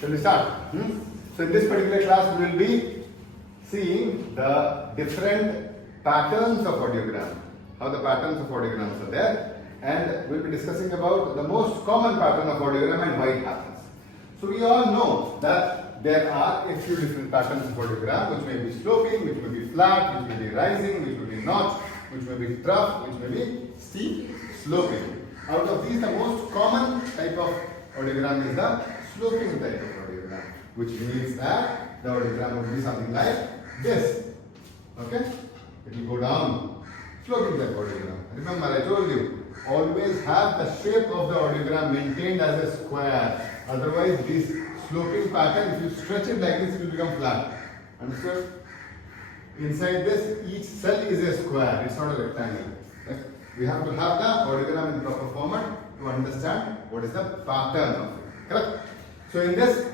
Shall we start? So in this particular class we will be seeing the different patterns of audiogram, how the patterns of audiograms are there, and we'll be discussing about the most common pattern of audiogram and why it happens. So we all know that there are a few different patterns of audiogram, which may be sloping, which may be flat, which may be rising, which may be notch, which may be trough, which may be steep, sloping. Out of these, the most common type of audiogram is the sloping type of audiogram, which means that the audiogram will be something like this. Okay? It will go down. Sloping type audiogram. Remember, I told you, always have the shape of the audiogram maintained as a square. Otherwise, this sloping pattern, if you stretch it like this, it will become flat. Understood? Inside this, each cell is a square. It's not a rectangle. Right? We have to have the audiogram in proper format to understand what is the pattern of it. Correct? So in this,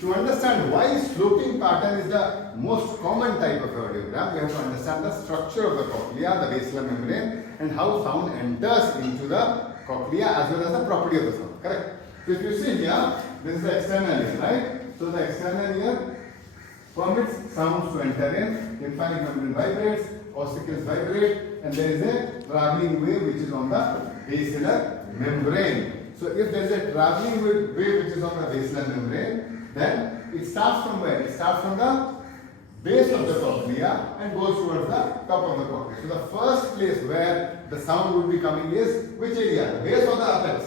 to understand why sloping pattern is the most common type of audiogram, we have to understand the structure of the cochlea, the basilar membrane, and how sound enters into the cochlea as well as the property of the sound. Correct? So if you see here, this is the external ear, right? So the external ear permits sounds to enter in, tympanic membrane vibrates, ossicles vibrate, and there is a traveling wave which is on the basilar membrane. So if there is a traveling wave which is on the basilar membrane, then it starts from where? It starts from the base of the cochlea and goes towards the top of the cochlea. So the first place where the sound would be coming is which area? The base or the apex?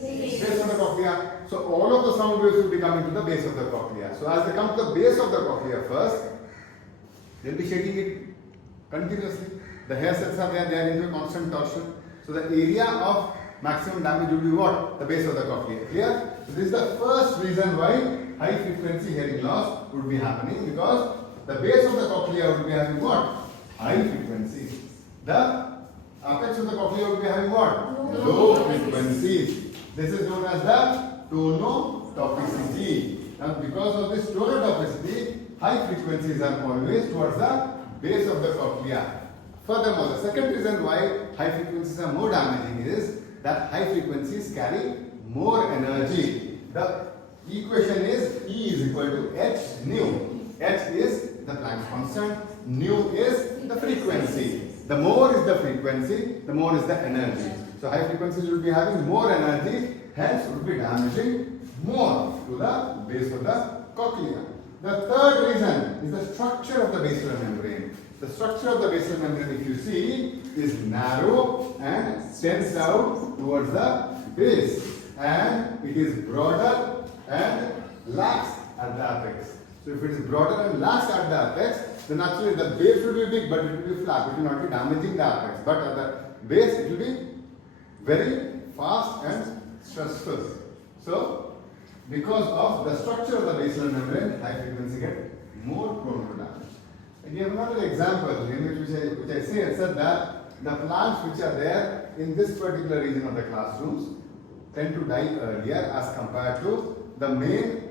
Base of the cochlea. So all of the sound waves will be coming to the base of the cochlea. So as they come to the base of the cochlea first, they'll be shaking it continuously. The hair cells are there, they are into a constant torsion. So the area of maximum damage will be what? The base of the cochlea. Clear? So this is the first reason why high frequency hearing loss would be happening, because the base of the cochlea would be having what? High frequency. The apex of the cochlea would be having what? Low frequencies. This is known as the tonotopicity. Now because of this tonotopicity, high frequencies are always towards the base of the cochlea. Furthermore, the second reason why high frequencies are more damaging is that high frequencies carry more energy. The equation is E is equal to H nu. H is the Planck's constant, nu is the frequency. The more is the frequency, the more is the energy. So high frequencies will be having more energy, hence will be damaging more to the base of the cochlea. The third reason is the structure of the basilar membrane. The structure of the basilar membrane, if you see, is narrow and tends out towards the base, and it is broader and lax at the apex. So if it is broader and lax at the apex, then actually the base will be big, but it will be flat. It will not be damaging the apex. But at the base, it will be very fast and stressful. So because of the structure of the basilar membrane, high frequency get more prone to damage. And you have another example in which I said that the plants which are there in this particular region of the classrooms tend to die earlier as compared to the main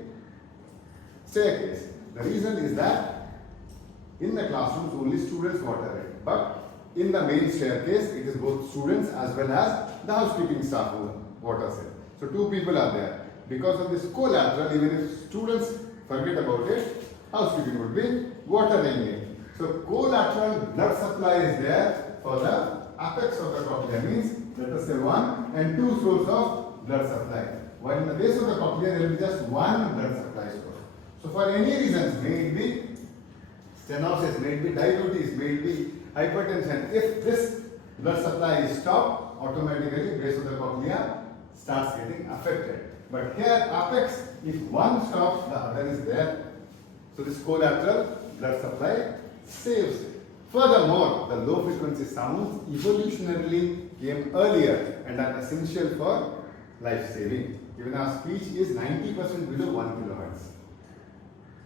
staircase. The reason is that in the classrooms only students water it, but in the main staircase it is both students as well as the housekeeping staff who waters it. So two people are there. Because of this collateral, even if students forget about it, housekeeping would be watering it. So collateral blood supply is there for the apex of the cochlea, means let us say 1 and 2 sources of blood supply. While in the base of the cochlea there will be just one blood supply source. So for any reasons, may it be stenosis, may it be diabetes, may it be hypertension, if this blood supply is stopped, automatically base of the cochlea starts getting affected. But here apex, if one stops, the other is there. So this collateral blood supply saves it. Furthermore, the low frequency sounds evolutionarily came earlier and are essential for life saving. Even our speech is 90% below 1 kilohertz.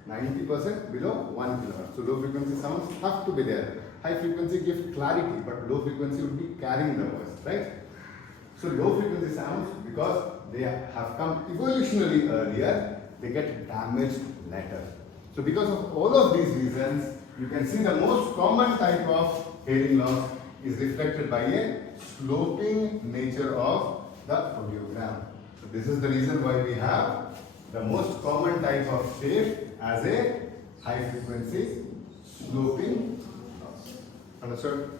90% below 1 kilohertz. So low frequency sounds have to be there. High frequency gives clarity, but low frequency would be carrying the voice, right? So low frequency sounds, because they have come evolutionarily earlier, they get damaged later. So because of all of these reasons, you can see the most common type of hearing loss is reflected by a sloping nature of the audiogram. So this is the reason why we have the most common type of shape as a high frequency sloping loss. Understood?